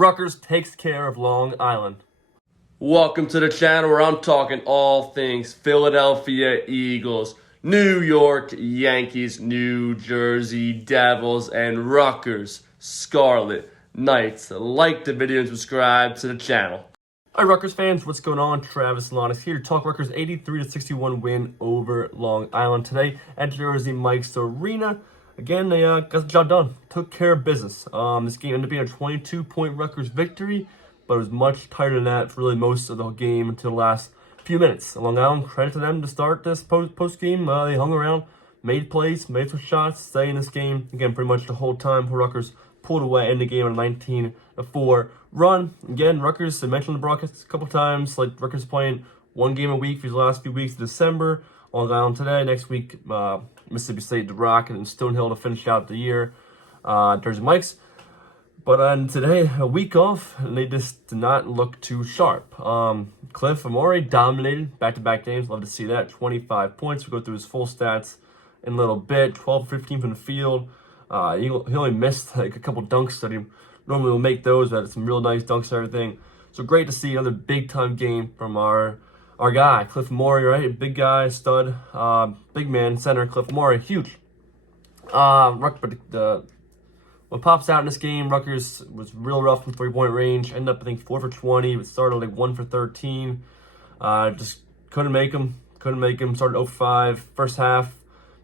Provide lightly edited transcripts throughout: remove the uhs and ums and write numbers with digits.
Rutgers takes care of Long Island. Welcome to the channel where I'm talking all things Philadelphia Eagles, New York Yankees, New Jersey Devils, and Rutgers Scarlet Knights. Like the video and subscribe to the channel. Hi Rutgers fans, what's going on? Travis Lannis here to talk Rutgers' 83-61 win over Long Island today at Jersey Mike's Arena. Again, they got the job done. Took care of business. This game ended up being a 22-point Rutgers victory, but it was much tighter than that for really most of the game until the last few minutes. Long Island, credit to them to start this post-game. They hung around, made plays, made some shots, stay in this game. Again, pretty much the whole time. Rutgers pulled away in the game on a 19-4 run. Again, Rutgers, I mentioned the broadcast a couple times, like Rutgers playing one game a week for these last few weeks of December. Long Island today. Next week, Mississippi State, the Rock, and Stonehill to finish out the year. Jersey Mike's. But today, a week off, and they just did not look too sharp. Cliff Amore dominated back-to-back games. Love to see that. 25 points. We'll go through his full stats in a little bit. 12-15 from the field. He only missed like a couple dunks that he normally will make those, but some real nice dunks and everything. So great to see another big-time game from our guy, Cliff Amore, right? Big guy, stud, big man, center, Cliff Amore, huge. What pops out in this game, Rutgers was real rough from three-point range. Ended up, I think, 4 for 20. It started like 1 for 13. Just couldn't make him. Started 0 for 5. First half,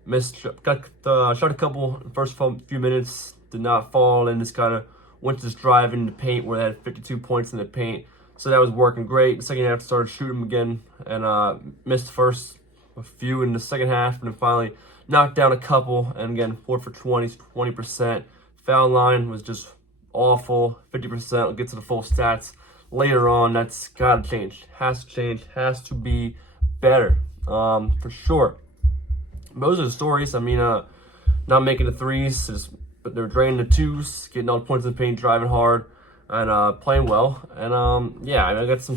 missed, shot a couple first few minutes, did not fall, and just kind of went to this drive in the paint where they had 52 points in the paint. So that was working great. The second half started shooting again and missed first a few in the second half, and then finally knocked down a couple. And again, 4 for 20, 20%. Foul line was just awful, 50%. I'll get to the full stats later on. That's got to change. Has to change. Has to be better, for sure. Those are the stories. I mean, not making the threes, but they're draining the twos, getting all the points in the paint, driving hard, and playing well. And yeah, I got some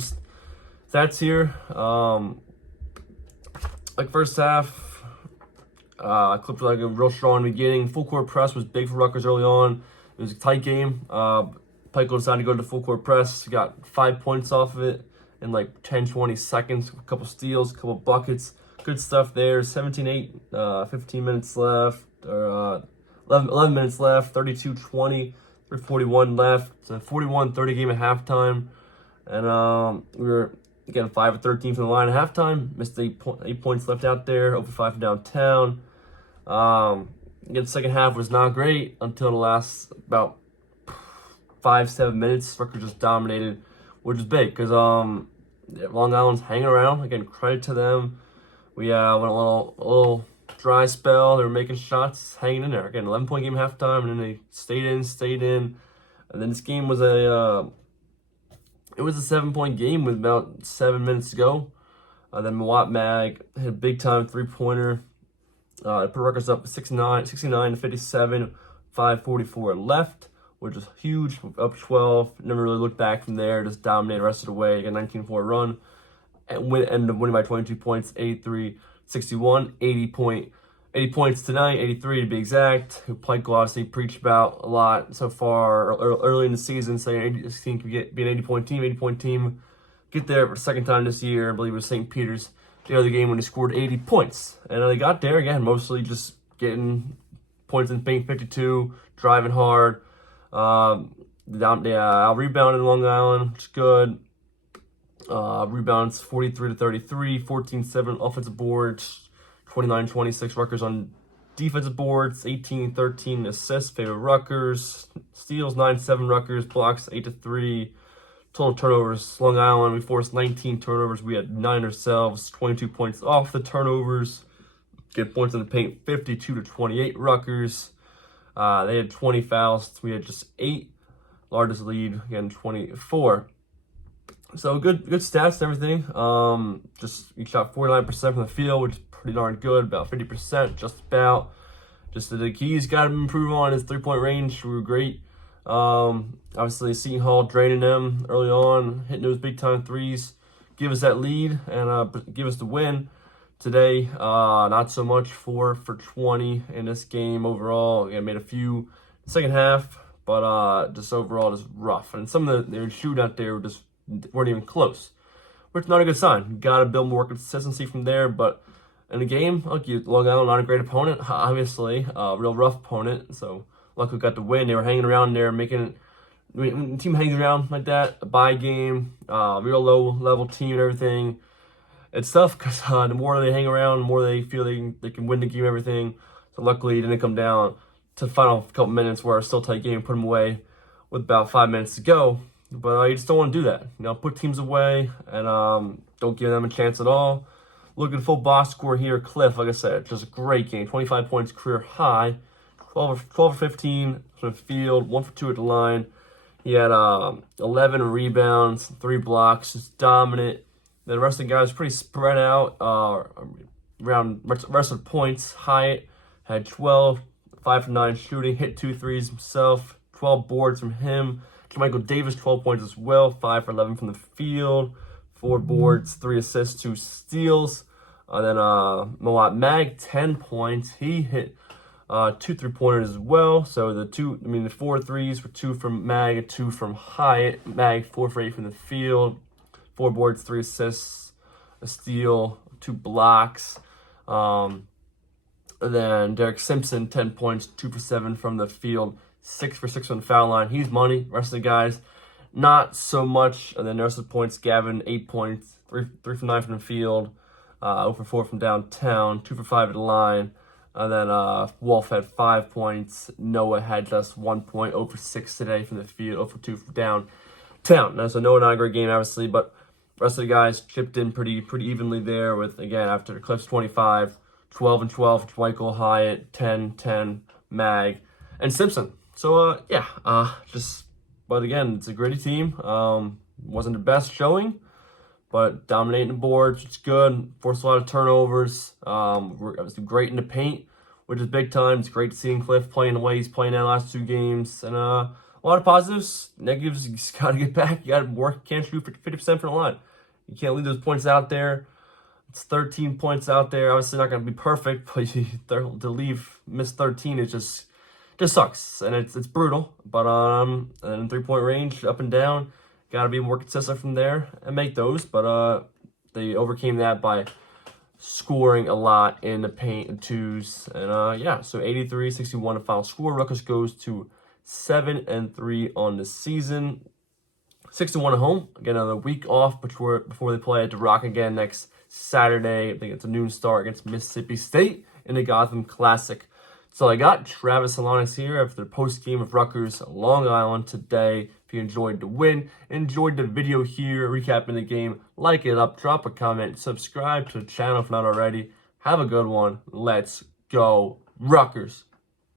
stats here. Like first half, Clipped like a real strong beginning. Full court press was big for Rutgers early on. It was a tight game. Pico decided to go to full court press. He got 5 points off of it in like 10-20 seconds. A couple steals, a couple buckets. Good stuff there. 17-8, 15 minutes left, or 11 minutes left, 32-20, 3:41 left. It's a 41-30 game at halftime. And we were, again, 5 of 13 from the line at halftime. Missed 8 points left out there, 0 for 5 from downtown. Again, the second half was not great until the last about 5-7 minutes. Rutgers just dominated, which is big because Long Island's hanging around. Again, credit to them. We went a little dry spell. They were making shots, hanging in there. Again, 11-point game at halftime, and then they stayed in. And then this game was a 7-point game with about 7 minutes to go. Then Mawat Mag hit a big-time three-pointer. Put Rutgers up 69-57, 5:44 left, which is huge, up 12. Never really looked back from there, just dominated the rest of the way. Got a 19-4 run, and ended up winning by 22 points, 83-61, 80 points tonight, 83 to be exact. Pike will obviously preached about a lot so far early in the season, saying this team could be an 80-point team. Get there for the second time this year. I believe it was St. Peter's the other game when they scored 80 points. And they got there again, mostly just getting points in the paint, 52, driving hard. Rebounded Long Island, which is good. Rebounds 43-33, 14-7 offensive boards, 29-26 Rutgers on defensive boards, 18-13 assists, favor Rutgers. Steals 9-7 Rutgers, blocks 8-3. Total turnovers, Long Island, we forced 19 turnovers. We had 9 ourselves, 22 points off the turnovers. Get points in the paint, 52-28 Rutgers. They had 20 fouls. We had just 8. Largest lead, again, 24. So good stats and everything. Just we shot 49% from the field, which is pretty darn good. About 50%, just about. Just the keys got to improve on his three-point range. We were great. Obviously, Seton Hall draining them early on, hitting those big-time threes, give us that lead and give us the win. Today, not so much. 4 for 20 in this game overall. I made a few second half, but just overall just rough. And some of their shootout there just weren't even close, which is not a good sign. You got to build more consistency from there. But in the game, look, Long Island, not a great opponent, obviously, real rough opponent. So luckily got the win. They were hanging around there, making it. When the team hangs around like that, a bye game, real low level team and everything, it's tough because the more they hang around, the more they feel they can win the game and everything. So luckily it didn't come down to the final couple minutes where it's still a tight game, put them away with about 5 minutes to go. But you just don't want to do that. Put teams away and don't give them a chance at all. Look at the full box score here. Cliff, like I said, just a great game. 25 points, career high. 12 or 15 from the field, 1 for 2 at the line. He had 11 rebounds, 3 blocks, just dominant. Then the rest of the guys pretty spread out around rest of the points. Hyatt had 12, 5 for 9 shooting, hit 2 threes himself, 12 boards from him. Michael Davis, 12 points as well, 5 for 11 from the field, 4 boards, 3 assists, 2 steals. Then Moat Mag, 10 points. He hit 2 3-pointers as well. So the 4 threes were 2 from Mag and 2 from Hyatt. Mag 4 for 8 from the field, 4 boards, 3 assists, a steal, 2 blocks. And then Derek Simpson, 10 points, 2 for 7 from the field, 6 for 6 on the foul line. He's money. Rest of the guys, not so much. And then the rest of the points, Gavin, 8 points, 3 for 9 from the field, 0 for 4 from downtown, 2 for 5 at the line. And then Wolf had 5 points. Noah had just 1 point, 0 for 6 today from the field, 0 for 2 from downtown. Now, so Noah not a great game, obviously, but the rest of the guys chipped in pretty evenly there with, again, after Cliff's 25, 12 and 12 for Michael, Hyatt, 10, 10, Mag, and Simpson. So, but again, it's a gritty team. Wasn't the best showing, but dominating the boards, it's good. Forced a lot of turnovers. Was great in the paint, which is big time. It's great to see Cliff playing the way he's playing in the last 2 games. And a lot of positives. Negatives, you just got to get back. You got to work. Can't shoot for 50% from the line. You can't leave those points out there. It's 13 points out there. Obviously not going to be perfect, but to miss 13, it just sucks. And it's brutal. But and 3-point range, up and down. Got to be more consistent from there and make those. But they overcame that by scoring a lot in the paint and twos. And so 83-61 the final score. Rutgers goes to 7-3 on the season. 6-1 at home. Again, another week off before they play at the Rock again next Saturday. I think it's a noon start against Mississippi State in the Gotham Classic. So I got Travis Alanis here after the post game of Rutgers Long Island today. If you enjoyed the win, enjoyed the video here recapping the game, like it up, drop a comment, subscribe to the channel if not already. Have a good one. Let's go Rutgers.